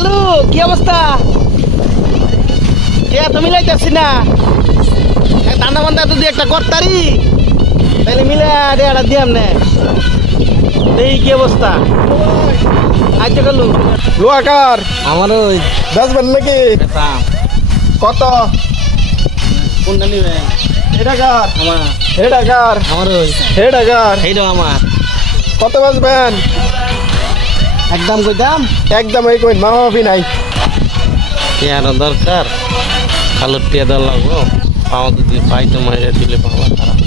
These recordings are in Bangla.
কালু কি অবস্থা? কে তুমি লাইতেছি না ঠান্ডা মান্ডা যদি একটা করতারি তাহলে মিলে একটা দিয়াম নে এই কি অবস্থা? আচ্ছা কালু লোহাকার আমার ওই বেচবেন নাকি? কত? কোনটা নিবে? এটাকার আমার এটাকার আমার ওই এটাকার এইটাও আমার কত বেচবেন? একদম কইতাম একদম এই কইন মাফি নাই। টিয়ার দরকার কালুর টিয়া দেওয়া লাগবো পাওয়া যদি পাই তো মাইরে দিলে পাওয়া খারাপ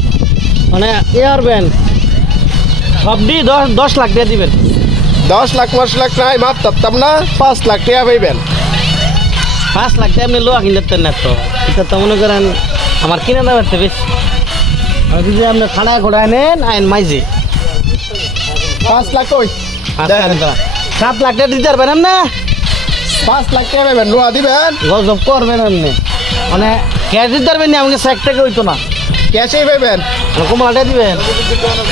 মানে এয়ার ব্যান সবডি 10 লাখ দিয়ে দিবেন 10 লাখ 10 লাখ নাই মাপ তাম না 5 লাখ টাকা পাইবেন। 5 লাখ দিয়ে আপনি লোয়া কিনতে না তো এটা তো মনে করেন আমার কিনে দেওয়া হচ্ছে বেশি আর যদি আপনি খাড়ায় ঘোড়ায় নেন আইন মাইজে 5 লাখ কই 7 লাখ টাকা দিতে পারবেন না 5 লাখ টাকা পাইবেন। লোহা দিবেন গজব করবেন আপনি মানে ক্যাশ দিতে পারবেন না আমাকে 1 টাকা হইতো না ক্যাশেই পাইবেন। কমলাটা দিবেন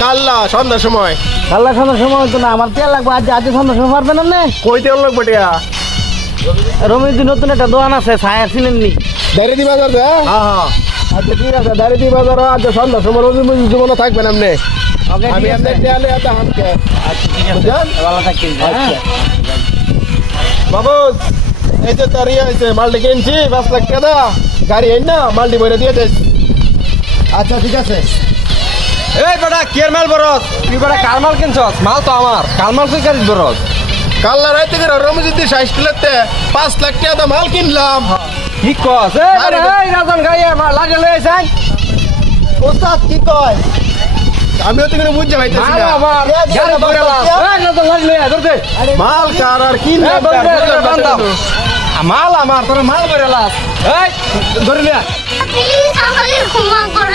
কাল্লা সন্ধ্যার সময় কাল্লা সন্ধ্যার সময় হইতো না আমার তেল লাগবে আজ সন্ধ্যার সময় পারবেন আপনি কইতে লাগবে টাকা রমিদি নতুন একটা দোকান আছে ছায়া চিনেননি দারিদি বাজার দে। হ্যাঁ হ্যাঁ আচ্ছা ঠিক আছে দারিদি বাজার আজ সন্ধ্যার সময় রোজ জীবনে থাকবেন আপনি। ওকে আমি আপনার দেয়ালে আদা হামকে আচ্ছা ঠিক আছে বুঝলেন? ভালো থাকেন আচ্ছা বাবু এই যে তার ইয়ে হয়েছে মালটি কিনছি 5 লাখ টাকা দাও। গাড়ি এই না মালটি বইরে দিয়ে দেয়। আচ্ছা ঠিক আছে। এই বেটা কের মাল বরস তুই বেটা কার মাল কিনছস মাল তো আমার কাল মাল তুই কারিস বরস কাল্লা রাইতে করে রমজিদ্দি সাইকেলেতে 5 লাখ টাকা দাম মাল কিনলাম। কি কস এই আরে বেটা এই রাজন গাইয়ে মাল লাগে লই আইছাই ওস্তাদ কি কয়? আমিও তো কোনো বুঝতে পাইতেছি মাল না। আমার গাড়ি ধরে লাস এই রাজন গাড়ি লই আয় ধরতে মাল কার আর কি এই লাভ ধরে তার বুঝলাম না বান্দাম তো। মাল আমার তোর মাল ধরে লাস এই ধরে নে প্লিজ আমাকে ক্ষমা করো